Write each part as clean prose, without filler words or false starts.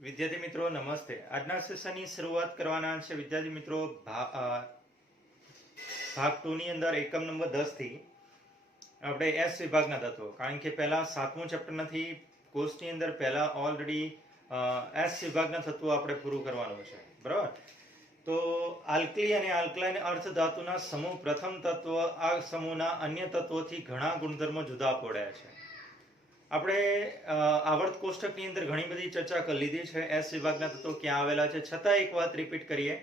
વિદ્યાર્થી મિત્રો નમસ્તે. આજના સેશનની શરૂઆત કરવાના છે વિદ્યાર્થી મિત્રો ભાગ 2 ની અંદર એકમ નંબર 10 થી આપણે એસ વિભાગના તત્વો, કારણ કે પહેલા 7મું ચેપ્ટર નથી કોર્સની અંદર, પહેલા ઓલરેડી એસ વિભાગના તત્વો આપણે પૂરું કરવાનું છે, બરાબર. તો આલ્કલી અને આલ્કલાઇન અર્ધ ધાતુના સમૂહ પ્રથમ તત્વ આ સમૂહના અન્ય તત્વોથી ઘણા ગુણધર્મો જુદા પડ્યા છે. આપણે આવર્ત કોષ્ટકની અંદર ઘણી બધી ચર્ચા કરી લીધી છે એસ વિભાગના તત્વો ક્યાં આવેલા છે, છતાં એક વાત રિપીટ કરીએ.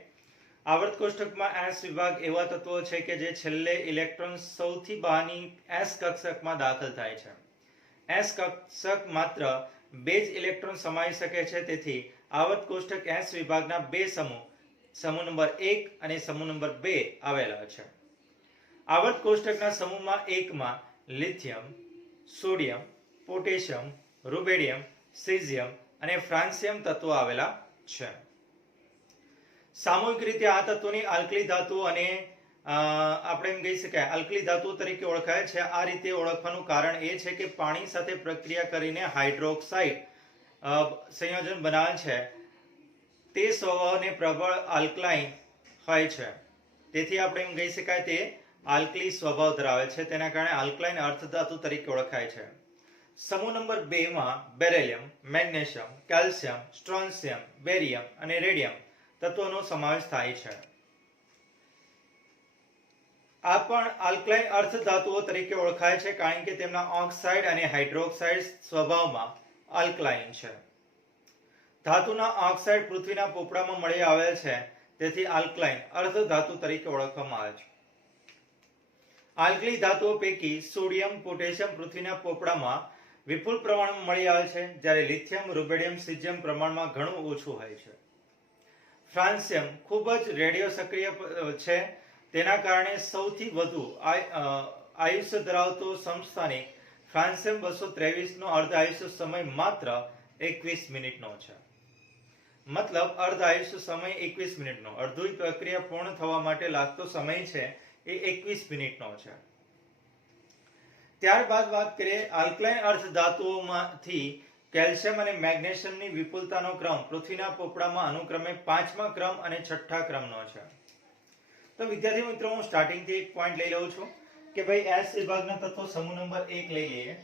આવર્ત કોષ્ટકમાં એસ વિભાગ એવા તત્વો છે કે જે છેલ્લે ઇલેક્ટ્રોન સૌથી બહારની એસ કક્ષકમાં દાખલ થાય છે. એસ કક્ષક માત્ર 2 જ ઇલેક્ટ્રોન સમાવી શકે છે. તેથી આવર્ત કોષ્ટક એસ વિભાગના બે સમૂહ નંબર 1 અને સમૂહ નંબર 2 આવેલા છે. આવર્ત કોષ્ટકના સમૂહમાં 1 માં લિથિયમ, સોડિયમ, પોટેશિયમ, રૂબેડિયમ, સીઝિયમ અને ફ્રાન્સિયમ તત્વો આવેલા છે. સામૂહિક રીતે આ તત્વોની આલ્કલી ધાતુ અને આપણે એમ કહી શકાય આલ્કલી ધાતુ તરીકે ઓળખાય છે. આ રીતે ઓળખવાનું કારણ એ છે કે પાણી સાથે પ્રક્રિયા કરીને હાઇડ્રોક્સાઇડ સંયોજન બનાવે છે. તે સ્વભાવને પ્રબળ આલ્કલાઇન હોય છે, તેથી આપણે એમ કહી શકાય તે આલ્કલી સ્વભાવ ધરાવે છે. તેના કારણે આલ્કલાઇન અર્ધધાતુ તરીકે ઓળખાય છે. સમૂહ નંબર 2 માં બેરિલિયમ, મેગ્નેશિયમ, કેલ્શિયમ, સ્ટ્રોન્શિયમ, બેરિયમ અને રેડિયમ તત્વોનો સમાવેશ થાય છે. આ પણ આલ્કલાઇન અર્ધધાતુઓ તરીકે ઓળખાય છે, કારણ કે તેમના ઓક્સાઇડ અને હાઇડ્રોક્સાઇડ સ્વભાવમાં આલ્કલાઇન છે. ધાતુના ઓક્સાઇડ પૃથ્વીના પોપડામાં મળી આવેલ છે, તેથી આલ્કલાઇન અર્ધધાતુ તરીકે ઓળખવામાં આવે છે. આલ્કલી ધાતુઓ પૈકી સોડિયમ, પોટેશિયમ પૃથ્વીના પોપડામાં વિપુલ પ્રમાણમાં મળી આવે છે, જ્યારે લિથિયમ, રૂબેડિયમ, સીઝિયમ પ્રમાણમાં ઘણું ઓછું હોય છે. ફ્રાન્સિયમ ખૂબ જ રેડિયો સક્રિય છે. તેના કારણે સૌથી વધુ આયુષ્ય ધરાવતો સમસ્થાનિક ફ્રાન્સિયમ 223 નો અર્ધ આયુષ્ય સમય માત્ર 21 મિનિટનો છે. મતલબ અર્ધ આયુષ્ય સમય 21 મિનિટનો, અડધી પ્રક્રિયા પૂર્ણ થવા માટે લાગતો સમય છે એ 21 મિનિટનો છે. ત્યારબાદ વાત કરીએ આલ્કલાઇન અર્ધધાતુઓમાંથી કેલ્શિયમ અને મેગ્નેશિયમની વિપુલતાનો ક્રમ પૃથ્વીના પોપડામાં અનુક્રમે 5મા ક્રમ અને 6ઠ્ઠા ક્રમનો છે. તો વિદ્યાર્થી મિત્રો, હું સ્ટાર્ટિંગથી એક પોઈન્ટ લઈ લઉં છું કે ભાઈ એસ વિભાગના તત્વો સમૂહ નંબર 1 લઈ લઈએ.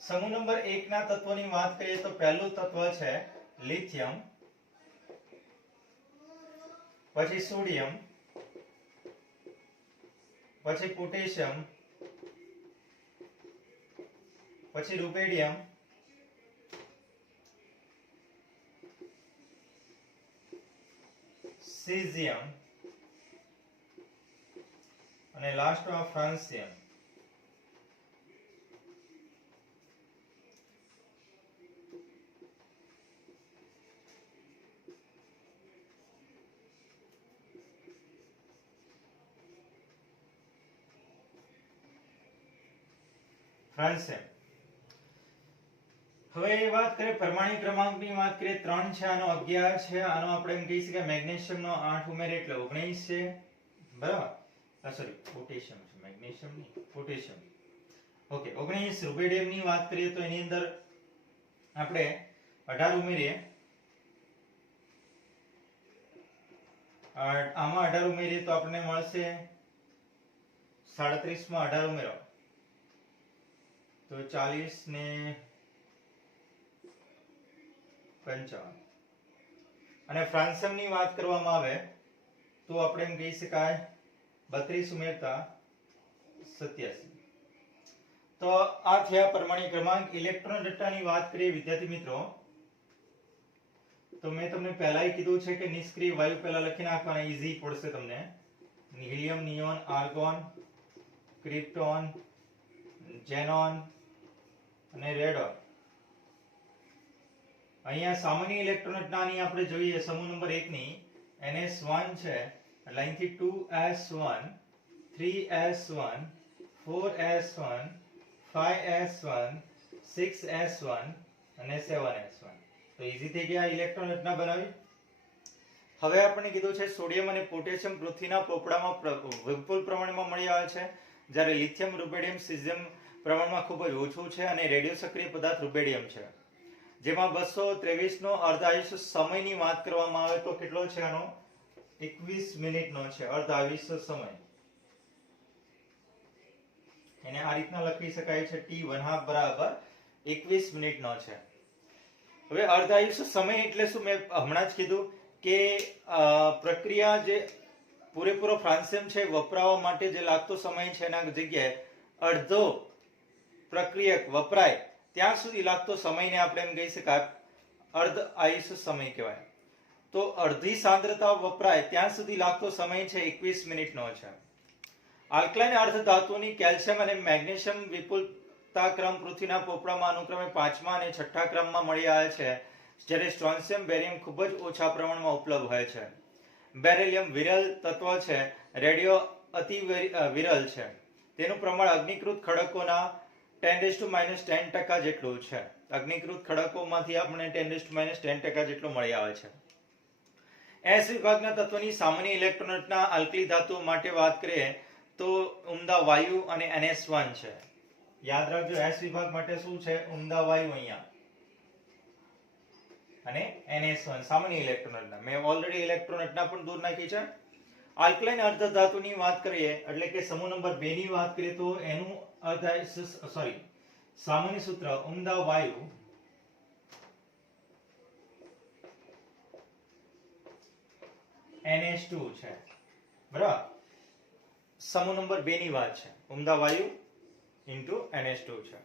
સમૂહ નંબર 1 ના તત્વોની વાત કરીએ તો પહેલું તત્વ છે લિથિયમ, પછી સોડિયમ, પછી પોટેશિયમ, પછી રૂબેડિયમ, સીઝિયમ અને લાસ્ટમાં ફ્રાન્સિયમ. ફ્રાન્સિયમ. હવે વાત કરીએ પરમાણુ ક્રમાંકની વાત કરીએ 3 છે, આનો 11 છે, આનો આપણે એમ કહી શકાય મેગ્નેશિયમનો 8 ઉમેરે એટલે 19 છે, બરાબર. સોરી, પોટેશિયમ છે, મેગ્નેશિયમ નહીં, પોટેશિયમ. ઓકે, 19. રૂબેડિયમની વાત કરીએ તો એની અંદર આપણે 18 ઉમેરીએ, આમાં 18 ઉમેરીએ તો આપણને મળશે 37 માં 18 ઉમેરો તો 40 ને 55. અને ફ્રાન્સિયમની વાત કરવામાં આવે તો આપણે એમ કહી શકાય 32 ઉમેરતા 87. તો આ થયા પરમાણુ ક્રમાંક. ઇલેક્ટ્રોન રટ્ટાની વાત કરીએ વિદ્યાર્થી મિત્રો તો મેં તમને પહેલા કીધું છે કે નિષ્ક્રિય વાયુ પહેલા લખી નાખવાના, ઈઝી પડશે તમને. Helium, neon, argon, krypton, xenon અને રેડોન. અહીંયા સામાન્ય ઇલેક્ટ્રોન રચનાની આપણે જોઈએ સમૂહ નંબર 1 ની NS1 છે, એટલે અહીંથી 2s1, 3s1, 4s1, 5s1, 6s1 અને 7s1. તો ઈઝી થઈ ગયા ઇલેક્ટ્રોન રચના બનાવી. હવે આપણે કીધું છે સોડિયમ અને પોટેશિયમ પૃથ્વીના પોપડામાં વિપુલ પ્રમાણમાં મળી આવે છે, જ્યારે લિથિયમ, રૂબેડિયમ, સીઝિયમ પ્રમાણમાં ખૂબ જ ઓછું છે અને રેડિયો સક્રિય પદાર્થ રૂબેડિયમ છે. જેમાં 223 નો અર્ધાયુષ્ય સમયની વાત કરવામાં આવે તો કેટલો છે આનો 21 મિનિટનો છે અર્ધાયુષ્ય સમય. એને આ રીતના લખી શકાય છે t1/2 બરાબર 21 મિનિટનો છે. હવે અર્ધાયુષ્ય સમય એટલે શું? મેં હમણાં જ કીધું કે પ્રક્રિયા જે પૂરેપૂરો ફ્રાન્સિયમ છે વપરાવા માટે જે લાગતો સમય છે એના જગ્યાએ અડધો પ્રક્રિયક વપરાય ત્યાં સુધી લાગતો સમયને આપણે એમ કહી શકાય અર્ધ આયુષ્ય સમય કહેવાય. તો અડધી સાંદ્રતા વપરાય ત્યાં સુધી લાગતો સમય છે 21 મિનિટનો છે. આલ્કલાઇન અર્ધ ધાતુની કેલ્શિયમ અને મેગ્નેશિયમ વિપુલતા ક્રમ પૃથ્વીના પોપડામાં અનુક્રમે 5મા અને 6ઠ્ઠા ક્રમમાં મળી આવે છે, જ્યારે સ્ટ્રોન્શિયમ બેરિયમ ખૂબ જ ઓછા પ્રમાણમાં ઉપલબ્ધ હોય છે. બેરિલિયમ વિરલ તત્વ છે, રેડિયો અતિ વિરલ છે. તેનું પ્રમાણ અગ્નિકૃત ખડકોના 10⁻10% જેટલું છે. અગ્નિકૃત ખડકોમાંથી આપણે 10⁻10% જેટલું મળી આવે છે. એસ વિભાગના તત્વની સામાન્ય ઇલેક્ટ્રોન રચના આલ્કલી ધાતુઓ માટે વાત કરીએ તો ઉમદા વાયુ અને NS1 છે. યાદ રાખજો એસ વિભાગ માટે શું છે? ઉમદા વાયુ અહીંયા અને NS1 સામાન્ય ઇલેક્ટ્રોન રચના. મેં ઓલરેડી ઇલેક્ટ્રોન રચના પણ દૂર નાખી છે. આલ્કલાઇન અર્ધ ધાતુની વાત કરીએ એટલે કે સમૂહ નંબર 2 ની વાત કરીએ તો એનું સામાન્ય સૂત્ર ઉમદા વાયુ NH2 છે. બરાબર, સમૂહ નંબર 2 ની વાત છે. ઉમદા વાયુ NH2 છે.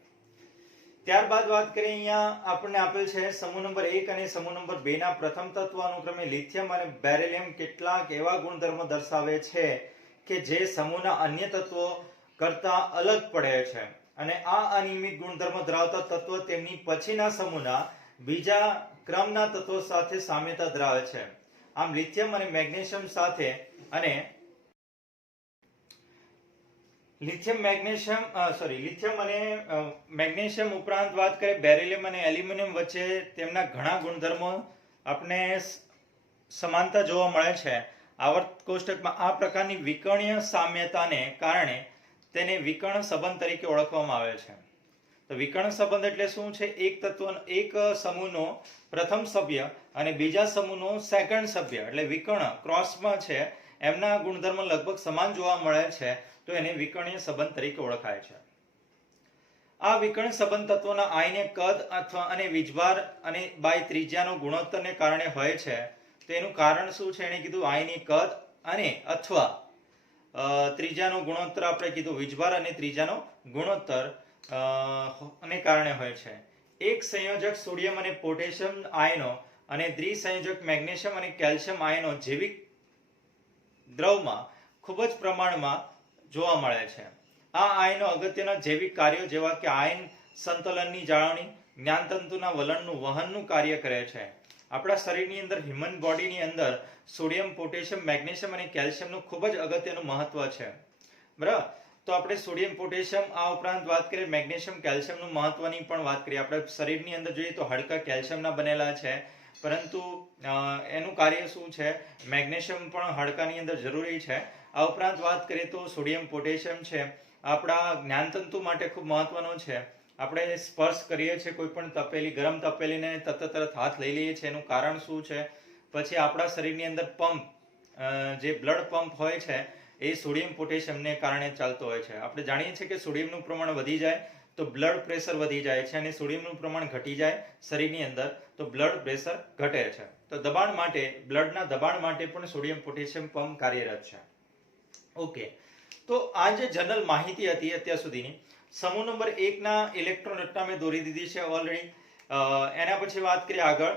ત્યારબાદ વાત કરીએ અહીંયા આપણને આપેલ છે સમૂહ નંબર 1 અને સમૂહ નંબર 2 ના પ્રથમ તત્વ અનુક્રમે લિથિયમ અને બેરિલિયમ કેટલાક એવા ગુણધર્મો દર્શાવે છે કે જે સમૂહના અન્ય તત્વો કરતા અલગ પડે છે, અને આ અનિયમિત ગુણધર્મો ધરાવતા તત્વો તેમની પછીના સમૂહના બીજા ક્રમના તત્વો સાથે સામ્યતા ધરાવે છે. આમ લિથિયમ અને મેગ્નેશિયમ સાથે અને લિથિયમ અને મેગ્નેશિયમ ઉપરાંત વાત કરીએ બેરિલિયમ અને એલ્યુમિનિયમ વચ્ચે તેમના ઘણા ગુણધર્મો આપણે સમાનતા જોવા મળે છે. આવર્ત કોષ્ટકમાં આ પ્રકારની વિકર્ણીય સામ્યતાને કારણે તેને વિકર્ણ સંબંધ તરીકે ઓળખવામાં આવે છે. તો વિકર્ણ સંબંધ એટલે શું છે? એક સમૂહનો પ્રથમ સભ્ય અને બીજા સમૂહનો સેકન્ડ સભ્ય એટલે વિકર્ણ ક્રોસમાં છે, એમના ગુણધર્મો લગભગ સમાન જોવા મળે છે, તો એને વિકર્ણીય સંબંધ તરીકે ઓળખાય છે. આ વિકર્ણ સંબંધ તત્વોના આયને કદ અથવા અને વીજભાર અને બાય ત્રિજ્યાનો ગુણોત્તરને કારણે હોય છે. તો એનું કારણ શું છે? એને કીધું આયની કદ અને અથવા ત્રિજ્યાનો ગુણોત્તર આપણે કીધું વીજભાર અને ત્રિજ્યાનો ગુણોત્તર ને કારણે હોય છે. એક સંયોજક સોડિયમ અને પોટેશિયમ આયનો અને દ્વિસંયોજક મેગ્નેશિયમ અને કેલ્શિયમ આયનો જૈવિક દ્રવમાં ખૂબ જ પ્રમાણમાં જોવા મળે છે. આ આયનો અગત્યના જૈવિક કાર્યો જેવા કે આયન સંતુલનની જાળવણી, જ્ઞાનતંતુના વલણનું વહનનું કાર્ય કરે છે. આપણા શરીરની અંદર હ્યુમન બોડીની અંદર સોડિયમ, પોટેશિયમ, મેગ્નેશિયમ અને કેલ્શિયમનું ખૂબ જ અગત્યનું મહત્વ છે. બરાબર, તો આપણે સોડિયમ, પોટેશિયમ આ ઉપરાંત વાત કરીએ મેગ્નેશિયમ, કેલ્શિયમનું મહત્વની પણ વાત કરીએ. આપણે શરીરની અંદર જોઈએ તો હાડકા કેલ્શિયમના બનેલા છે, પરંતુ એનું કાર્ય શું છે? મેગ્નેશિયમ પણ હાડકાની અંદર જરૂરી છે. આ ઉપરાંત વાત કરીએ તો સોડિયમ, પોટેશિયમ છે આપણા જ્ઞાનતંતુ માટે ખૂબ મહત્વનો છે. આપણે સ્પર્શ કરીએ છીએ કોઈ પણ તપેલી, ગરમ તપેલીને તરત હાથ લઈ લઈએ છીએ, એનું કારણ શું છે? પછી આપણા શરીરની અંદર પંપ, જે બ્લડ પંપ હોય છે એ સોડિયમ પોટેશિયમને કારણે ચાલતો હોય છે. આપણે જાણીએ છીએ કે સોડિયમનું પ્રમાણ વધી જાય તો બ્લડ પ્રેશર વધી જાય છે, અને સોડિયમનું પ્રમાણ ઘટી જાય શરીરની અંદર તો બ્લડ પ્રેશર ઘટે છે. તો દબાણ માટે, બ્લડના દબાણ માટે પણ સોડિયમ પોટેશિયમ પંપ કાર્યરત છે. ઓકે, તો આ જે જનરલ માહિતી હતી અત્યાર સુધીની સમૂહ નંબર 1 ના ઇલેક્ટ્રોન રચના મેં દોરી દીધી છે ઓલરેડી. એના પછી વાત કરીએ આગળ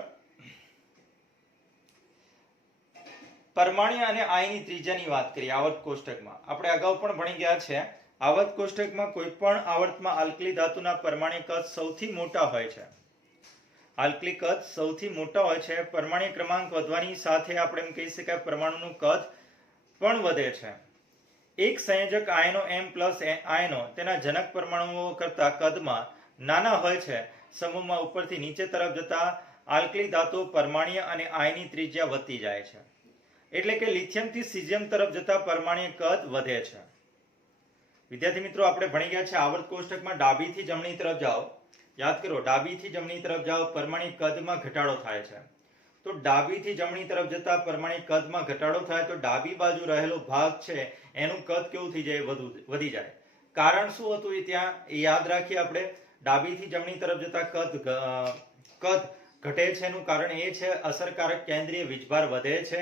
પરમાણ્ય અને આયની ત્રિજ્યાની વાત કરીએ. આવર્ત કોષ્ટકમાં આપણે અગાઉ પણ ભણી ગયા છે. આવર્ત કોષ્ટકમાં કોઈ પણ આવર્તમાં આલ્કલી ધાતુના પરમાણ્ય કદ સૌથી મોટા હોય છે. આલ્કલી કદ સૌથી મોટા હોય છે. પરમાણ્ય ક્રમાંક વધવાની સાથે આપણે એમ કહી શકાય પરમાણુનું કદ પણ વધે છે. એક સંયોજક આયનો M+ આયનો તેના જનક પરમાણુઓ કરતા કદમાં નાના હોય છે. સમૂહમાં ઉપરથી નીચે તરફ જતા આલ્કલી ધાતુઓ પરમાણ્ય અને આયની ત્રિજ્યા વધતી જાય છે. એટલે કે લિથિયમથી સીઝિયમ તરફ જતા પરમાણ્ય કદ વધે છે. વિદ્યાર્થી મિત્રો, આપણે ભણી ગયા છે આવર્ત કોષ્ટકમાં ડાબીથી જમણી તરફ જાઓ યાદ કરો, ડાબીથી જમણી તરફ જાઓ, પરમાણિક કદમાં ઘટાડો થાય છે. તો ડાબીથી જમણી તરફ જતા પરમાણિક કદમાં ઘટાડો થાય તો ડાબી બાજુ રહેલો ભાગ છે એનું કદ કેવું થઈ જાય? વધી જાય. કારણ શું હતું એ ત્યાં યાદ રાખીએ આપણે. ડાબીથી જમણી તરફ જતા કદ ઘટે છે એનું કારણ એ છે અસરકારક કેન્દ્રીય વીજભાર વધે છે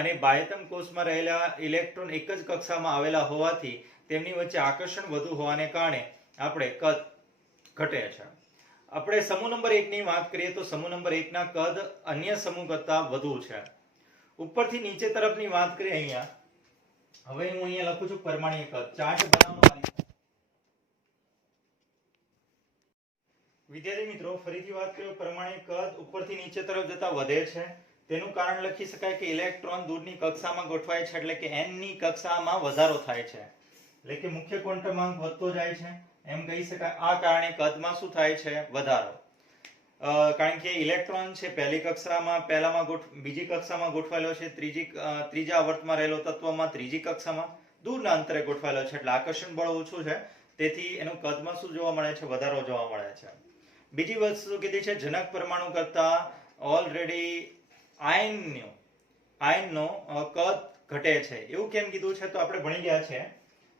અને બાહ્યતમ કોષમાં રહેલા ઇલેક્ટ્રોન એક જ કક્ષામાં આવેલા હોવાથી તેમની વચ્ચે આકર્ષણ વધુ હોવાને કારણે આપણે કદ ઘટે છે. આપણે સમૂહ નંબર 1 ની વાત કરીએ તો સમૂહ નંબર 1 ના કદ અન્ય સમૂહ કરતા વધુ છે. ઉપરથી નીચે તરફની વાત કરીએ અહીંયા. હવે હું અહીંયા લખું છું પરમાણ્વીય કદ. ચાર્ટ બનાવવાનો મારી. વિદ્યાર્થી મિત્રો, ફરીથી વાત કરીએ, પરમાણ્વીય કદ ઉપરથી નીચે તરફ જતા વધે છે. તેનું કારણ લખી શકાય કે ઇલેક્ટ્રોન દૂરની કક્ષામાં ગોઠવાય છે, એટલે કે n ની કક્ષામાં વધારો થાય છે, એટલે કે મુખ્ય ક્વોન્ટમ અંક વધતો જાય છે એમ કહી શકાય. આ કારણે કદમાં શું થાય છે? વધારો. કારણ કે ઇલેક્ટ્રોન છે પહેલી કક્ષામાં બીજી કક્ષામાં ગોઠવાયેલો છે, ત્રીજા આવર્તમાં રહેલો તત્વમાં ત્રીજી કક્ષામાં દૂરના અંતરે ગોઠવાયેલો છે, એટલે આકર્ષણ બળ ઓછું છે, તેથી એનું કદમાં શું જોવા મળે છે? વધારો જોવા મળે છે. બીજી વસ્તુ કીધી છે જનક પરમાણુ કરતા ઓલરેડી આયનનો કદ ઘટે છે. એવું કેમ કીધું છે? તો આપણે ભણી ગયા છે.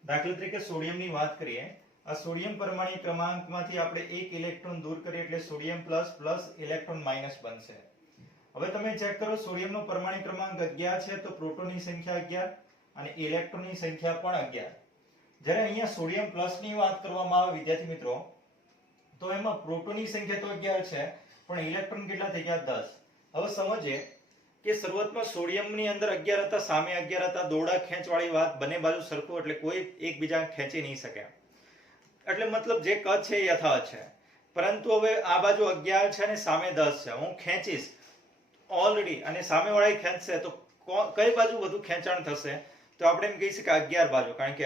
દાખલા તરીકે સોડિયમની વાત કરીએ. આ સોડિયમ પરમાણુ ક્રમાંકમાંથી આપણે એક ઇલેક્ટ્રોન દૂર કરીએ એટલે sodium plus plus electron minus બનશે. હવે તમે ચેક કરો, સોડિયમનો પરમાણુ ક્રમાંક 11 છે તો પ્રોટોનની સંખ્યા 11 અને ઇલેક્ટ્રોનની સંખ્યા પણ 11. જ્યારે અહીંયા સોડિયમ પ્લસ ની વાત કરવામાં આવે વિદ્યાર્થી મિત્રો, તો એમાં પ્રોટોનની સંખ્યા તો 11 છે પણ ઇલેક્ટ્રોન કેટલા થઈ ગયા? 10. હવે સમજીએ કે શરૂઆતમાં સોડિયમની અંદર 11 હતા, સામે 11 હતા. દોરડા ખેંચવાળી વાત, બંને બાજુ સરખું એટલે કોઈ એકબીજા ખેંચી નહીં શકે, એટલે મતલબ જે કદ છે એ યથાવત છે. પરંતુ હવે આ બાજુ 11 છે અને સામે 10 છે. હું ખેંચીશ ઓલરેડી અને સામેવાળા ખેંચશે તો કઈ બાજુ વધુ ખેંચાણ થશે? તો આપણે એમ કહી શકાય 11 બાજુ, કારણ કે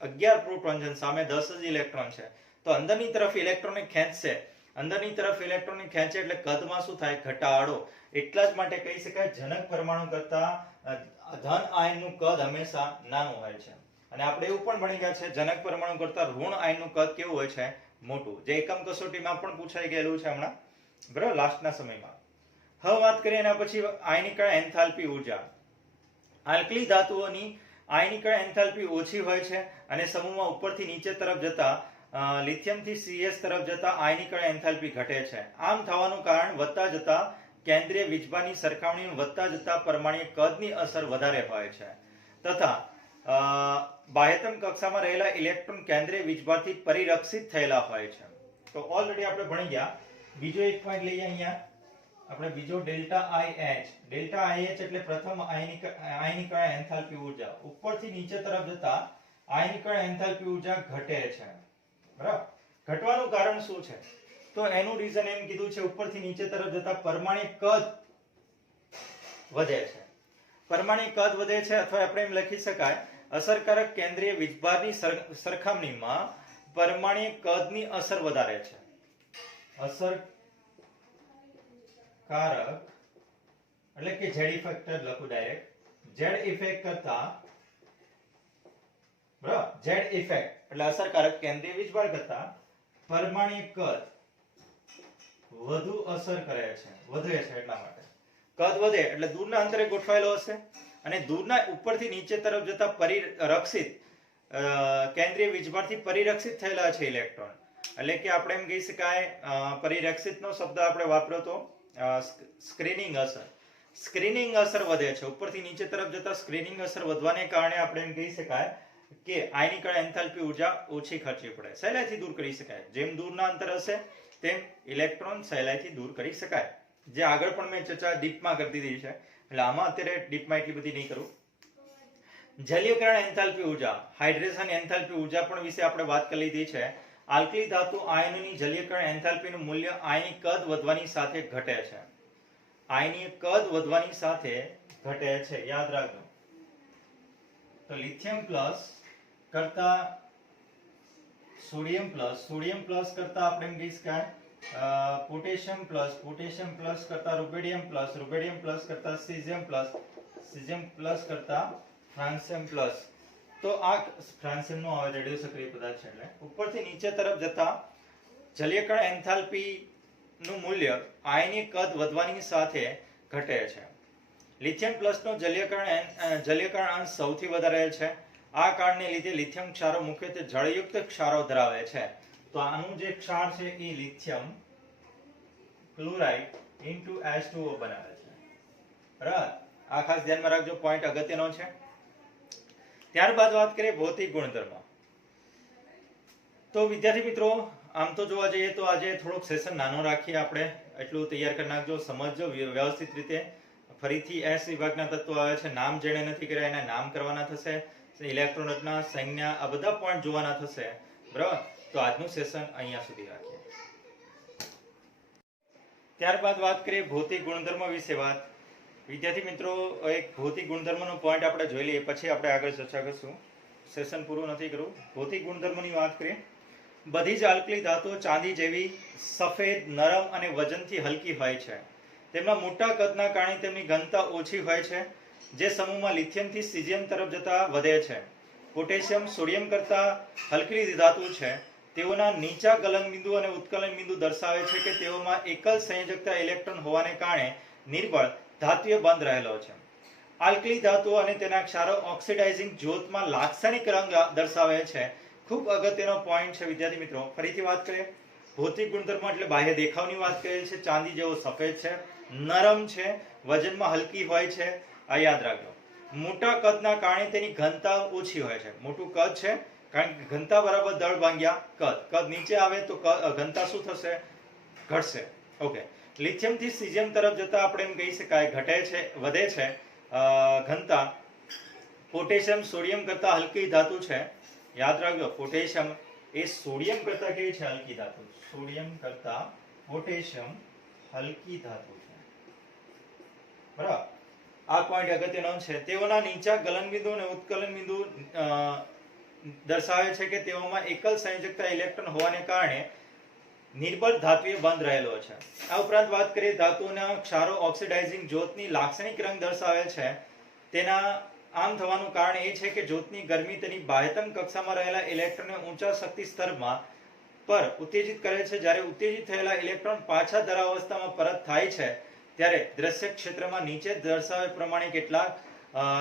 11 પ્રોટોન છે સામે 10 જ ઇલેક્ટ્રોન છે, તો અંદરની તરફ ઇલેક્ટ્રોનને ખેંચશે. અંદરની તરફ ઇલેક્ટ્રોનને ખેંચે એટલે કદમાં શું થાય? ઘટાડો. એટલા જ માટે કહી શકાય જનક પરમાણુ કરતા ધન આયનનું કદ હંમેશા નાનું હોય છે. અને આપણે એવું પણ ભણી ગયા છે જનક પરમાણુ કરતા ઋણ આયનનું કદ કેવું હોય છે? મોટું. જે એકમ કસોટીમાં પણ પૂછાઈ ગયેલું છે હમણાં, બરાબર, લાસ્ટના સમયમાં. હવે વાત કરીએ એના પછી આયનીકરણ એન્થાલ્પી ઉર્જા. આલ્કલી ધાતુઓની આયનીકરણ એન્થાલ્પી ઓછી હોય છે અને સમૂહમાં ઉપરથી નીચે તરફ જતા લિથિયમથી CS તરફ જતા આયનીકરણ એન્થાલ્પી ઘટે છે. આમ થવાનું કારણ વધતા જતા કેન્દ્રીય વીજભારની સરખામણીમાં વધતા જતા પરમાણ્વીય કદની અસર વધારે હોય છે તથા બાહ્યતમ કક્ષામાં રહેલા ઇલેક્ટ્રોન કેન્દ્રીય વીજભારથી પરિરક્ષિત થયેલા હોય છે. તો ઓલરેડી આપણે ભણી ગયા. બીજો એક પોઈન્ટ લઈએ અહીંયા આપણે, બીજો ડેલ્ટા IH. ડેલ્ટા IH એટલે પ્રથમ આયનીકરણ એન્થાલ્પી ઉર્જા. ઉપરથી નીચે તરફ જતા આયનીકરણ એન્થાલ્પી ઉર્જા ઘટે છે, બરાબર. ઘટવાનું કારણ શું છે? તો એનું રીઝન એમ કીધું છે ઉપરથી નીચે તરફ જતા પરમાણ્વીય કદ વધે છે. પરમાણ્વીય કદ વધે છે, અથવા આપણે એમ લખી શકાય અસરકારક કેન્દ્રીય વીજભારની સરખામણીમાં પરમાણ્વીય કદની અસર વધારે છે. અસરકારક એટલે કે Z ઇફેક્ટ જ લખું ડાયરેક્ટ. Z ઇફેક્ટ કરતા, બરાબર, Z ઇફેક્ટ એટલે અસરકારક કેન્દ્રીય વીજભાર કરતા પરમાણ્વીય કદ વધુ અસર કરે છે, વધે છે. એટલા માટે કદ વધે એટલે દૂરના અંતરે ગોઠવાયેલો હશે અને દૂરના ઉપરથી નીચે તરફ જતા પરિરક્ષિત કેન્દ્રીય વીજભારથી પરિરક્ષિત થયેલા છે ઇલેક્ટ્રોન. એટલે કે આપણે એમ કહી શકાય પરિરક્ષિતનો શબ્દ આપણે વાપર્યો તો સ્ક્રીનિંગ અસર. સ્ક્રીનિંગ અસર વધે છે. ઉપરથી નીચે તરફ જતા સ્ક્રીનિંગ અસર વધવાને કારણે આપણે એમ કહી શકાય કે આયનીકરણ એન્થાલ્પી ઉર્જા ઓછી ખર્ચવી પડે, સહેલાઈથી દૂર કરી શકાય. જેમ દૂરના અંતર હશે તેમ ઇલેક્ટ્રોન સહેલાઈથી દૂર કરી શકાય. જે આગળ પણ મેં ચર્ચા ડીપમાં કરી દીધી છે, એટલે આમાં અત્યારે ડીપમાં એટલી બધી નહીં કરું. જલીયકરણ એન્થાલ્પી ઉર્જા, હાઇડ્રેશન એન્થાલ્પી ઉર્જા પણ વિશે આપણે વાત કરી લીધી છે. આલ્કલી ધાતુ આયનની જલીયકરણ એન્થાલ્પીનું મૂલ્ય આયની કદ વધવાની સાથે ઘટે છે. આયની કદ વધવાની સાથે ઘટે છે, યાદ રાખજો. તો લિથિયમ પ્લસ કરતા સોડિયમ પ્લસ કરતા આપણે એમ કહી શકાય પોટેશિયમ પ્લસ કરતા રૂબેડિયમ પ્લસ કરતા સીઝિયમ પ્લસ કરતા ફ્રાન્સિયમ પ્લસ. તો આ ફ્રાન્સિયમ નો આવે રેડિયો સક્રિય પદાર્થ છે, એટલે ઉપરથી નીચે તરફ જતા જલીયકણ એન્થાલ્પી નું મૂલ્ય આયનીય કદ વધવાની સાથે ઘટે છે. લિથિયમ પ્લસનો જલીયકરણ અંશ સૌથી વધારે છે. આ કારણને લીધે લિથિયમ ક્ષારો મુખ્યત્વે જળયુક્ત ક્ષારો ધરાવે છે. તો આનું જે ક્ષાર છે એ લિથિયમ ક્લોરાઇડ ઇન્ટુ H2O બનાવે છે. બરાબર, આ ખાસ ધ્યાનમાં રાખજો, પોઈન્ટ અગત્યનો છે. ત્યારબાદ વાત કરીએ ભૌતિક ગુણધર્મ. તો વિદ્યાર્થી મિત્રો, આમ તો જોવા જઈએ તો આજે થોડોક સેશન નાનો રાખીએ આપણે, એટલું તૈયાર કરી નાખજો, સમજજો વ્યવસ્થિત રીતે. ફરીથી એસ વિભાગના તત્વો આવે છે, નામ જેણે નથી કર્યા એના નામ કરવાના થશે, ઇલેક્ટ્રોન રચના, સંજ્ઞા, આ બધા પોઈન્ટ જોવાના થશે. બરાબર, તો આજનું સેશન અહીંયા સુધી રાખીએ. ત્યારબાદ વાત કરીએ ભૌતિક ગુણધર્મ વિશે. વાત વિદ્યાર્થી મિત્રો, એક ભૌતિક ગુણધર્મનો પોઈન્ટ આપણે જોઈ લઈએ, પછી આપણે આગળ ચર્ચા કરશું. સેશન પૂરું નથી કરવું. ભૌતિક ગુણધર્મની વાત કરીએ. બધી જ આલ્કલી ધાતુઓ ચાંદી જેવી સફેદ, નરમ અને વજનથી હલકી હોય છે. તેમના મોટા કદના કારણે તેમની ઘનતા ઓછી હોય છે, જે સમૂહમાં લિથિયમથી સીઝિયમ તરફ જતા વધે છે. પોટેશિયમ સોડિયમ કરતા હલકી ધાતુ છે. તેઓના નીચા ગલન બિંદુ અને ઉત્કલન બિંદુ દર્શાવે છે કે તેઓમાં એકલ સંયોજકતા ઇલેક્ટ્રોન હોવાને કારણે નિર્બળ ધાત્વીય બંધ રહેલો છે. આલ્કલી ધાતુઓ અને તેના ક્ષારો ઓક્સિડાઇઝિંગ જ્યોતમાં લાક્ષણિક રંગ દર્શાવે છે. ખૂબ અગત્યનો પોઈન્ટ છે વિદ્યાર્થી મિત્રો. ફરીથી વાત કરીએ, ભૌતિક ગુણધર્મ એટલે બાહ્ય દેખાવની વાત કરેલ છે. ચાંદી જેવો સફેદ છે, નરમ છે, વજનમાં હલકી હોય છે. આ યાદ રાખજો. મોટા કદના કારણે તેની ઘનતા ઓછી હોય છે. મોટું કદ છે, કારણ કે ઘનતા બરાબર દળ ભાગ્યા કદ. કદ નીચે આવે તો ઘનતા શું થશે? ઘટશે. ઓકે. લિથિયમ થી સીઝિયમ તરફ જતા આપણે એમ કહી શકાય ઘટે છે, વધે છે ઘનતા. પોટેશિયમ સોડિયમ કરતા હલકી ધાતુ છે. યાદ રાખજો, પોટેશિયમ એ સોડિયમ કરતા કેવી છે? હલકી ધાતુ. સોડિયમ કરતા પોટેશિયમ હલકી ધાતુ છે. બરાબર, આ પોઈન્ટ અગત્યનો છે. તેઓના નીચા ગલન બિંદુ અને ઉત્કલન બિંદુ દર્શાવે છે કે તેઓમાં એકલ સંયોજકતા ઇલેક્ટ્રોન હોવાને કારણે નિર્બળ ધાત્વીય બંધ રહેલો છે. આ ઉપરાંત વાત કરીએ ધાતુના ક્ષારો ઓક્સિડાઇઝિંગ જ્યોતની લાક્ષણિક રંગ દર્શાવે છે. તેના આમ થવાનું કારણ એ છે કે જ્યોતની ગરમી તેની બાહ્યતમ કક્ષામાં રહેલા ઇલેક્ટ્રોનને ઊંચા શક્તિ સ્તરમાં પર ઉત્તેજિત કરે છે. જ્યારે ઉત્તેજિત થયેલા ઇલેક્ટ્રોન પાછા ધરાવાવસ્થામાં પરત થાય છે ત્યારે દ્રશ્ય ક્ષેત્રમાં નીચે દર્શાવ્યા પ્રમાણે કેટલાક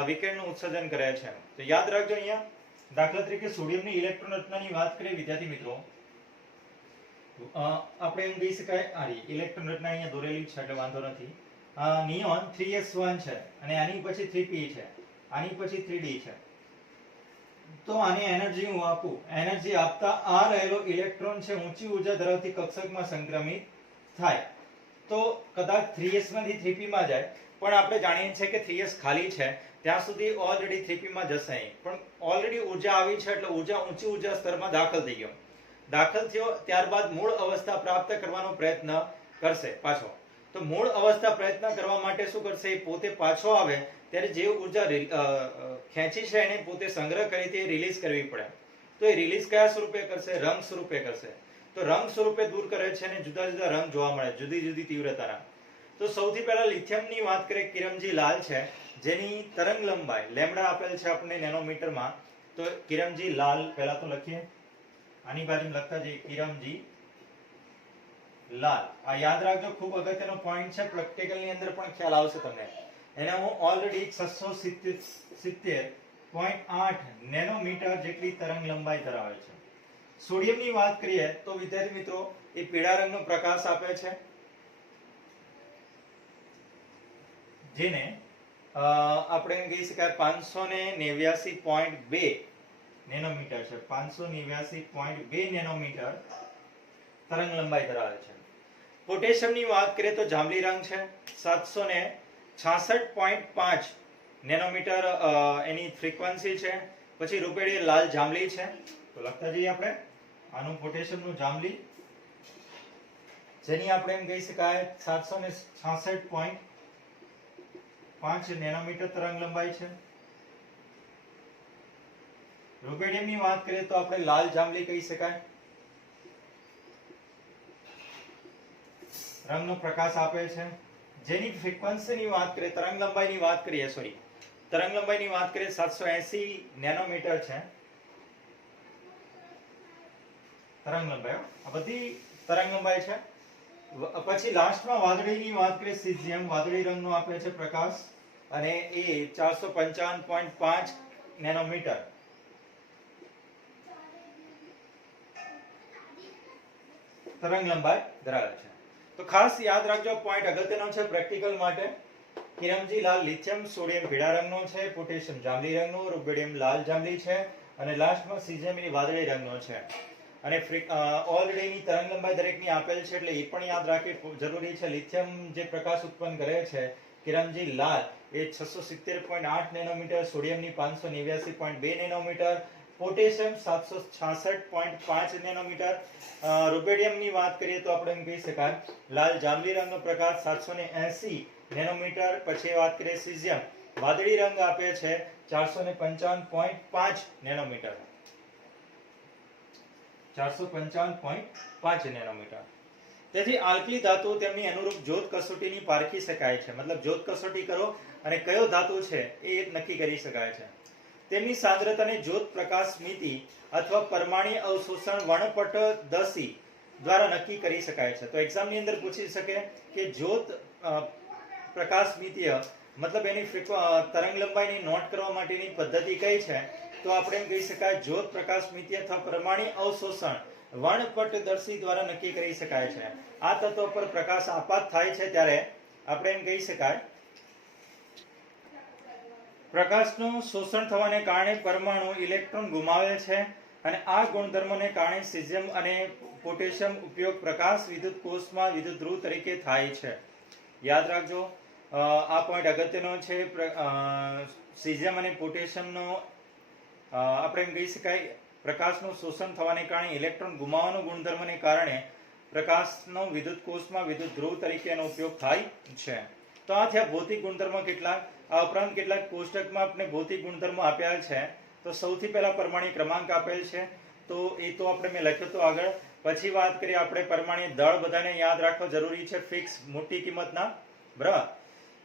વિકિરણનું ઉત્સર્જન કરે છે. તો યાદ રાખજો, અહીંયા દાખલા તરીકે સોડિયમની ઇલેક્ટ્રોન રચનાની વાત કરીએ વિદ્યાર્થી મિત્રો, આપણે એમ કહી શકાય આ ઇલેક્ટ્રોન રચના અહીંયા દોરેલી છે એટલે વાંધો નથી. નિયોન 3s1 છે અને આની પછી 3p છે, આની પછી 3d છે. તો આને એનર્જી હું આપું, એનર્જી આપતા આ રહેલો ઇલેક્ટ્રોન છે ઊંચી ઉર્જા ધરાવતી કક્ષકમાં સંક્રમિત થાય તો કદાચ 3s માંથી 3p માં જાય. પણ આપણે જાણીએ છીએ કે 3s ખાલી છે ત્યાં સુધી ઓલરેડી 3p માં જશે નહીં. પણ ઓલરેડી ઉર્જા આવી છે એટલે ઉર્જા ઊંચી ઉર્જા સ્તરમાં દાખલ થઈ ગયો. દાખલ થયો ત્યારબાદ મૂળ અવસ્થા પ્રાપ્ત કરવાનો પ્રયત્ન કરશે પાછો. તો મૂળ અવસ્થા પ્રયત્ન કરવા માટે શું કરશે? એ પોતે પાછો આવે ત્યારે જે ઉર્જા ખેંચી છે એને પોતે સંગ્રહ કરી તે રિલીઝ કરવી પડે. તો એ રિલીઝ કયા સ્વરૂપે કરશે? રંગ સ્વરૂપે કરશે. તો રંગ સ્વરૂપે દૂર કરે છે અને જુદા જુદા રંગ જોવા મળે, જુદી જુદી તીવ્રતાના. તો સૌથી પહેલા લિથિયમની વાત કરીએ, કિરમજી લાલ છે, જેની તરંગ લંબાઈ લેમ્ડા આપેલ છે આપણને નેનોમીટરમાં. તો કિરમજી લાલ પહેલા તો લખીએ, આની બાજુમાં લખતા જઈએ કિરમજી લાલ. આ યાદ રાખજો, ખૂબ અગત્યનો પોઈન્ટ છે, પ્રેક્ટિકલ ની અંદર પણ ખ્યાલ આવશે તમને. એને હું ઓલરેડી 670.8 નેનોમીટર જેટલી તરંગ લંબાઈ ધરાવે છે. સોડિયમની વાત કરીએ તો વિદ્યાર્થી મિત્રો એ પીળા રંગનો પ્રકાશ આપે છે, જેને આપણે એમ કહી શકાય 589.2 નેનોમીટર છે. 589.2 નેનોમીટર તરંગ લંબાઈ ધરાવે છે. પોટેશિયમની વાત કરીએ તો જાંબલી રંગ છે, 766.5 નેનોમીટર એની ફ્રીક્વન્સી છે. પછી રૂપેડી લાલ જાંબલી છે, તો લખતા જઈએ આપણે આનું પોટેશિયમનું જાંબલી, જેની આપણે એમ કહી શકાય 766.5 નેનોમીટર તરંગ લંબાઈ છે. રૂબેડિયમની વાત કરીએ તો આપણે લાલ જાંબલી કહી શકાય, રંગનો પ્રકાશ આપે છે. જેની ફ્રીક્વન્સીની વાત કરીએ, તરંગ લંબાઈની વાત કરીએ, તરંગ લંબાઈની વાત કરીએ 780 નેનોમીટર છે તરંગ લંબાઈ. આ બધી તરંગ લંબાઈ છે. પછી લાસ્ટમાં વાદળીની વાત કરીએ, સીઝિયમ વાદળી રંગનો આપે છે પ્રકાશ, અને એ 455.5 નેનોમીટર તરંગ લંબાઈ ધરાવે છે. તો ખાસ યાદ રાખજો, પોઈન્ટ અગત્યનો છે પ્રેક્ટિકલ માટે. કિરમજી લાલ લિથિયમ, સોડિયમ પીળા રંગનો છે, પોટેશિયમ જાંબલી રંગનો, રૂબેડિયમ લાલ જાંબલી છે, અને લાસ્ટમાં સીઝિયમ એ વાદળી રંગનો છે. અને ઓલરેડી ની તરંગ લંબાઈ દરેકની આપેલ છે, એટલે એ પણ યાદ રાખવી જરૂરી છે. લિથિયમ જે પ્રકાશ ઉત્પન્ન કરે છે, કિરમજી લાલ એ 670.8 નેનોમીટર, સોડિયમની 589.2 નેનોમીટર, પોટેશિયમ 766.5 નેનોમીટર, રૂબેડિયમની વાત કરીએ તો આપણે એમ કહી શકાય લાલ જાંબલી રંગનો પ્રકાશ 780 નેનોમીટર. પછી વાત કરીએ સીઝિયમ વાદળી રંગ આપે છે 455.5 નેનોમીટર, 455.5 નેનોમીટર. તેથી આલ્કલી ધાતુ તેમની અનુરૂપ જ્યોત કસોટીની પારખી શકાય છે. મતલબ જ્યોત કસોટી કરો અને કયો ધાતુ છે એ નક્કી કરી શકાય છે. તેમની સાંદ્રતાને જ્યોત પ્રકાશ મિતિ અથવા પરમાણ્વીય અવશોષણ વર્ણપટદર્શી દ્વારા નક્કી કરી શકાય છે. તો એક્ઝામની અંદર પૂછી શકે કે જ્યોત પ્રકાશ મિતિય મતલબ એની તરંગ લંબાઈની નોટ કરવા માટેની પદ્ધતિ કઈ છે? તો આપણે એમ કહી શકાય જ્યોત પ્રકાશ મિતિ અથવા પરમાણ્વીય અવશોષણ વર્ણપટદર્શી દ્વારા નક્કી કરી શકાય છે. આ તત્વ પર પ્રકાશ આપાત થાય છે ત્યારે આપણે એમ કહી શકાય પ્રકાશનું શોષણ થવાને કારણે પરમાણુ ઇલેક્ટ્રોન ગુમાવે છે, અને આ ગુણધર્મોને કારણે સીઝિયમ અને પોટેશિયમ ઉપયોગ પ્રકાશ વિદ્યુત કોષમાં વિદ્યુત ધ્રુવ તરીકે થાય છે. યાદ રાખજો, આ પોઈન્ટ અગત્યનો છે. સીઝિયમ અને પોટેશિયમનો આપણે એમ કહી શકાય પ્રકાશનું શોષણ થવાને કારણે ઇલેક્ટ્રોન ગુમાવવાનો ગુણધર્મને કારણે પ્રકાશનો વિદ્યુત કોષમાં વિદ્યુત ધ્રુવ તરીકે એનો ઉપયોગ થાય છે. તો આ થયા ભૌતિક ગુણધર્મો કેટલાક. આ ઉપરાંત કેટલાક કોષ્ટકમાં આપણે ભૌતિક ગુણધર્મો આપ્યા છે. તો સૌથી પહેલા પરમાણુ ક્રમાંક આપેલ છે, તો એ તો આપણે મેં લખ્યો તો આગળ. પછી વાત કરીએ આપણે પરમાણુ દળ, બધાને યાદ રાખવા જરૂરી છે, ફિક્સ મોટી કિંમતના, બરાબર.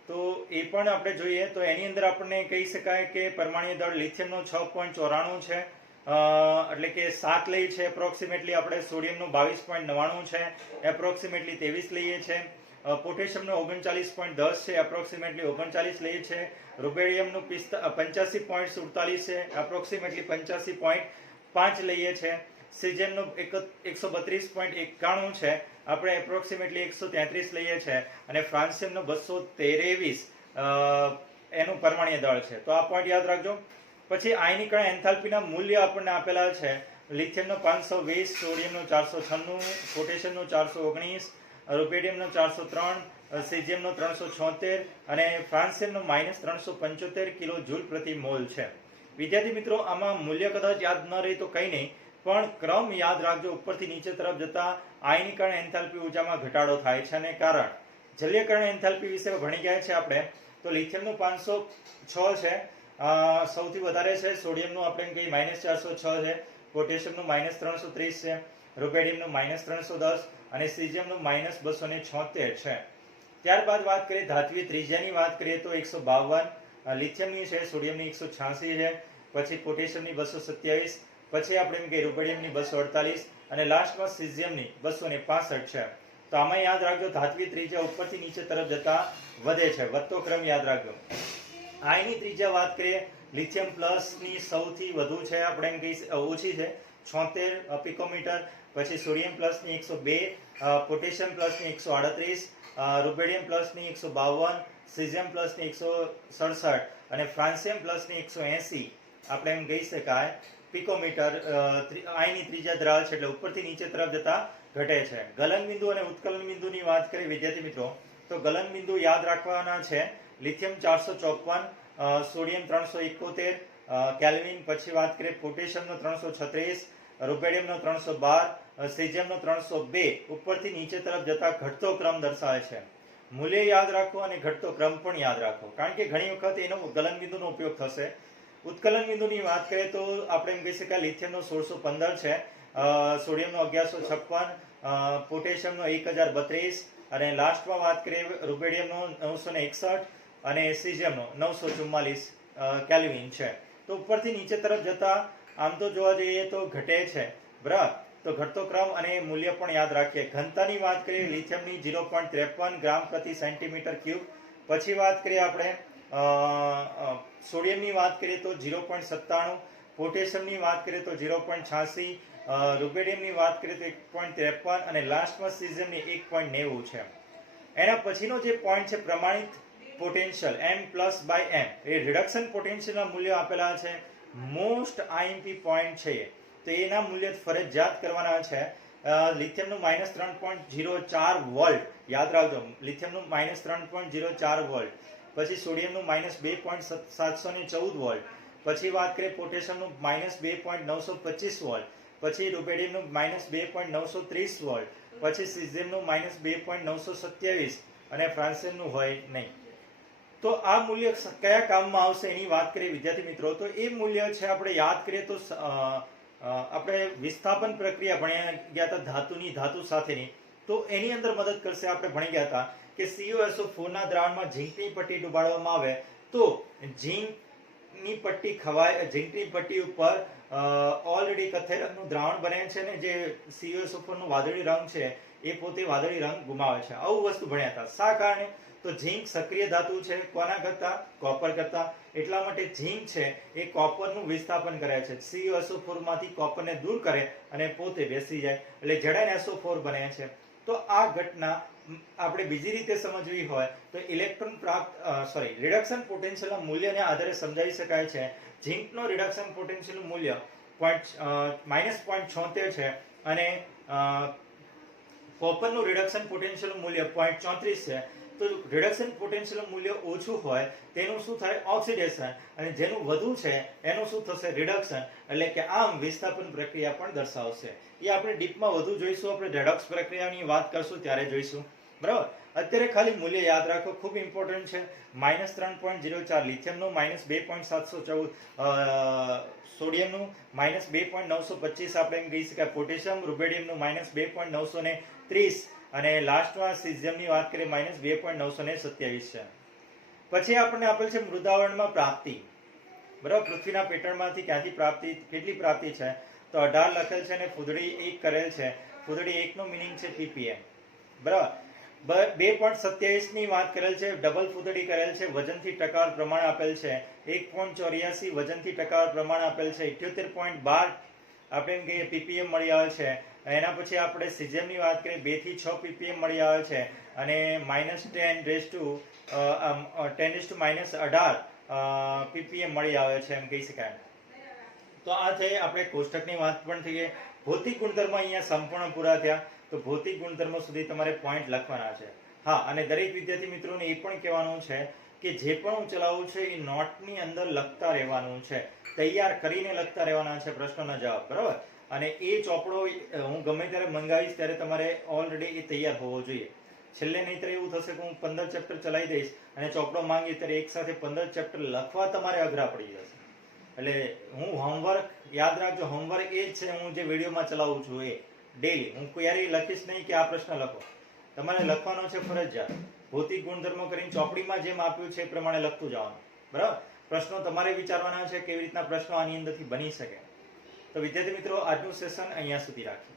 તો એ પણ આપણે જોઈએ. તો એની અંદર આપણને કહી શકાય કે પરમાણુ દળ લિથિયમનો 6.94 છે, એટલે કે 7 લઈએ છે એપ્રોક્સિમેટલી. આપણે સોડિયમનું 22.99 છે, એપ્રોક્સિમેટલી 23 લઈએ છે. પોટેશિયમનો 39.10 છે, એપ્રોક્સિમેટલી 39 લઈએ છે. રૂબેડિયમનું 85.47 છે, એપ્રોક્સિમેટલી 85.5 લઈએ છે. સીઝિયમનું 132.91 છે, આપણે એપ્રોક્સિમેટલી 133 લઈએ છે. અને ફ્રાન્સિયમનું 223 એનું પરમાણ્વીય દળ છે. તો આ પોઈન્ટ યાદ રાખજો. પછી આયનીકરણ એન્થાલ્પીના મૂલ્ય આપણને આપેલા છે. લિથિયમનો 520, સોડિયમનો 496, પોટેશિયમનો 419, રૂબેડિયમનો 403, સીઝિયમનો 376 અને ફ્રાન્સિયમનો -375 કિલો જૂલ પ્રતિ મોલ છે. વિદ્યાર્થી મિત્રો, આમાં મૂલ્ય કદાચ યાદ ન રહે તો કંઈ નહીં, પણ ક્રમ યાદ રાખજો. ઉપરથી નીચે તરફ જતા આયનીકરણ એન્થાલ્પી ઊર્જામાં ઘટાડો થાય છે, અને કારણ જલીયકરણ એન્થાલ્પી વિશે ભણી ગયા છે આપણે. તો લિથિયમનું 506 છે, સૌથી વધારે છે. સોડિયમનું આપણે કહીએ -406 છે, પોટેશિયમનું -330 છે, રૂબેડિયમનું -310 અને સીઝિયમનું -276 છે. ત્યારબાદ વાત કરીએ ધાત્વિય ત્રિજ્યાની વાત કરીએ તો 152 લિથિયમની છે, સોડિયમની 186 છે, પછી પોટેશિયમની 227, પછી આપણે એમ કે રૂબેડિયમની 248 અને લાસ્ટમાં સીઝિયમની 265 છે. તો આમાં યાદ રાખજો ધાત્વિય ત્રિજ્યા ઉપરથી નીચે તરફ જતા વધે છે, વધતો ક્રમ યાદ રાખજો. આયની ત્રિજ્યા વાત કરીએ, લિથિયમ પ્લસ ની સૌથી વધુ છે, આપણે એમ કહીએ ઓછી છે 76 પિકોમીટર, પછી સોડિયમ પ્લસ ની 102, પોટેશિયમ પ્લસ ની 138, રૂબેડિયમ પ્લસ ની 152, સીઝિયમ પ્લસ ની 167 અને ફ્રાન્સિયમ પ્લસ ની 180 આપણે એમ કહી શકાય પિકોમીટર આયની ત્રિજ્યા ધરાવે છે. એટલે ઉપરથી નીચે તરફ જતા ઘટે છે. ગલન બિંદુ અને ઉત્કલન બિંદુની વાત કરીએ વિદ્યાર્થી મિત્રો, તો ગલન બિંદુ યાદ રાખવાના છે. Lithium 454, sodium 371 kelvin. પછી વાત કરીએ પોટેશિયમનો 336, રૂબેડિયમનો 312, સીઝિયમનો 302. ઉપરથી નીચે તરફ જતા ઘટતો ક્રમ દર્શાવે છે. મૂલ્ય યાદ રાખો અને ઘટતો ક્રમ પણ યાદ રાખો, કારણ કે ઘણી વખત એનો ગલન બિંદુનો ઉપયોગ થશે. ઉત્કલન બિંદુની વાત કરીએ તો આપણે એમ કહી શકાય લિથિયમનો 1615 છે, સોડિયમનો 1156, પોટેશિયમનો 1032 અને લાસ્ટમાં વાત કરીએ રૂબેડિયમનો 961 અને સીઝિયમનો 944 કેલ્વિન છે. તો ઉપરથી નીચે તરફ જતા આમ તો જોવા જઈએ તો ઘટે છે, બરાબર. તો ઘટતો ક્રમ અને મૂલ્ય પણ યાદ રાખીએ. ઘનતાની વાત કરીએ લિથિયમની 0.53 ગ્રામ પ્રતિ સેન્ટીમીટર ક્યુબ. પછી વાત કરીએ આપણે સોડિયમની વાત કરીએ તો 0.97, પોટેશિયમની વાત કરીએ તો 0.86, રૂબેડિયમની વાત કરીએ તો 1.53 અને લાસ્ટમાં સીઝિયમની 1.90 છે. એના પછીનો જે પોઈન્ટ છે પ્રમાણિત પોટેન્શિયલ M+/M, એ રિડક્શન પોટેન્શિયલના મૂલ્યો આપેલા છે. મોસ્ટ આઈએમપી પોઈન્ટ છે તો એના મૂલ્ય ફરજિયાત કરવાના છે. લિથિયમનું -3.04 વોલ્ટ યાદ રાખજો, લિથિયમનું -3.04 વોલ્ટ. પછી સોડિયમનું -2.714 વોલ્ટ. પછી વાત કરીએ પોટેશિયમનું -2.925 વોલ્ટ. પછી રૂબેડિયમનું -2.930 વોલ્ટ. પછી સીઝિયમનું -2.927 અને ફ્રાન્સિયમનું હોય નહીં. તો આ મૂલ્ય કયા કામમાં આવશે એની વાત કરીએ વિદ્યાર્થી મિત્રો, તો એ મૂલ્ય છે આપણે યાદ કરીએ તો આપણે વિસ્થાપન પ્રક્રિયા ભણ્યા ગયા હતા ધાતુ સાથેની, તો એની અંદર મદદ કરશે. આપણે ભણી ગયા હતા કે CuSO4 ના દ્રાવણમાં ઝીંકની પટ્ટી ડુબાડવામાં આવે તો ઝીંકની પટ્ટી ખવાય, ઝીંકની પટ્ટી ઉપર ઓલરેડી કથ્થઈ રંગનું દ્રાવણ બને છે ને, જે CuSO4 નું વાદળી રંગ છે એ પોતે વાદળી રંગ ગુમાવે છે. આવું વસ્તુ ભણ્યા હતા. શા કારણે? તો ઝીંક સક્રિય ધાતુ છે, કોના કરતા? કોપર કરતા. એટલા માટે ઝીંક છે એ કોપરનું વિસ્થાપન કરે છે, CuSO4 માંથી કોપરને દૂર કરે અને પોતે બેસી જાય એટલે ZnSO4 બને છે. તો આ ઘટના આપણે બીજી રીતે સમજવી હોય તો ઇલેક્ટ્રોન રિડક્શન પોટેન્શિયલના મૂલ્યને આધારે સમજાવી શકાય છે. ઝીંકનો રિડક્શન પોટેન્શિયલનું મૂલ્ય -0.76 છે અને કોપરનું રિડક્શન પોટેન્શિયલનું મૂલ્ય 0.34 છે. તો રિડક્શન પોટેન્શિયલ મૂલ્ય ઓછું હોય તેનું શું થાય? ઓક્સિડેશન. અને જેનું વધુ છે એનું શું થશે? રિડક્શન. એટલે કે આમ વિસ્થાપન પ્રક્રિયા પણ દર્શાવશે. એ આપણે ડીપમાં વધુ જોઈશું, આપણે રેડોક્સ પ્રક્રિયાની વાત કરશું ત્યારે જોઈશું. બરાબર. અત્યારે ખાલી મૂલ્ય યાદ રાખો, ખૂબ ઇમ્પોર્ટન્ટ છે. -3.04 લિથિયમનું, -2.714 સોડિયમનું, -2.925 આપણે એમ કહી શકાય પોટેશિયમ, રૂબેડિયમનું -2.930 અને લાસ્ટમાં સીઝિયમની વાત કરીએ -2.927 છે. પછી આપણને આપેલ છે મૃદાવરણમાં પ્રાપ્તિ. બરાબર. પૃથ્વીના પેટર્નમાંથી ક્યાંથી પ્રાપ્તિ, કેટલી પ્રાપ્તિ છે? તો 18 લખેલ છે અને ફૂદડી 1 કરેલ છે. ફૂદડી 1 નો મીનિંગ છે ppm. બરાબર. 2.27 ની વાત કરેલ છે, ડબલ ફૂદડી કરેલ છે, વજનથી ટકાવાર પ્રમાણ આપેલ છે. 1.84 વજનથી ટકાવાર પ્રમાણ આપેલ છે. 78.12 આપણે એમ કહીએ ppm મળી આવે છે. એના પછી આપણે સીઝિયમની વાત કરીએ 2 થી 6 ppm મળી આવે છે અને -10⁻18 ppm મળી આવે છે એમ કહી શકાય. તો આ થઈ આપણે કોષ્ટકની વાત પણ થઈ ગઈ. ભૌતિક ગુણધર્મ અહીંયા સંપૂર્ણ પૂરા થયા. તો ભૌતિક ગુણધર્મો સુધી તમારે પોઈન્ટ લખવાના છે. હા, અને દરેક વિદ્યાર્થી મિત્રોને એ પણ કહેવાનું છે કે જે પણ હું ચલાવું છે એ નોટની અંદર લખતા રહેવાનું છે, તૈયાર કરીને લખતા રહેવાના છે પ્રશ્નોના જવાબ. બરાબર. અને એ ચોપડો હું ગમે ત્યારે મંગાવીશ ત્યારે તમારે ઓલરેડી એ તૈયાર હોવો જોઈએ. છેલ્લે નહીંતર એવું થશે કે હું 15 ચેપ્ટર ચલાવી દઈશ અને ચોપડો માંગી ત્યારે એક સાથે 15 ચેપ્ટર લખવા તમારે અઘરા પડી જશે. એટલે હું હોમવર્ક યાદ રાખજો, હોમવર્ક એ જ છે હું જે વિડીયોમાં ચલાવું છું એ ડેલી. હું ક્યારેય લખીશ નહીં કે આ પ્રશ્ન લખો, તમારે લખવાનો છે ફરજિયાત. ભૌતિક ગુણધર્મો કરીને ચોપડીમાં જેમ આપ્યું છે એ પ્રમાણે લખતું જવાનું. બરાબર. પ્રશ્નો તમારે વિચારવાના છે કેવી રીતના પ્રશ્નો આની અંદરથી બની શકે. તો વિદ્યાર્થી મિત્રો આજનું સેશન અહીંયા સુધી રાખીએ.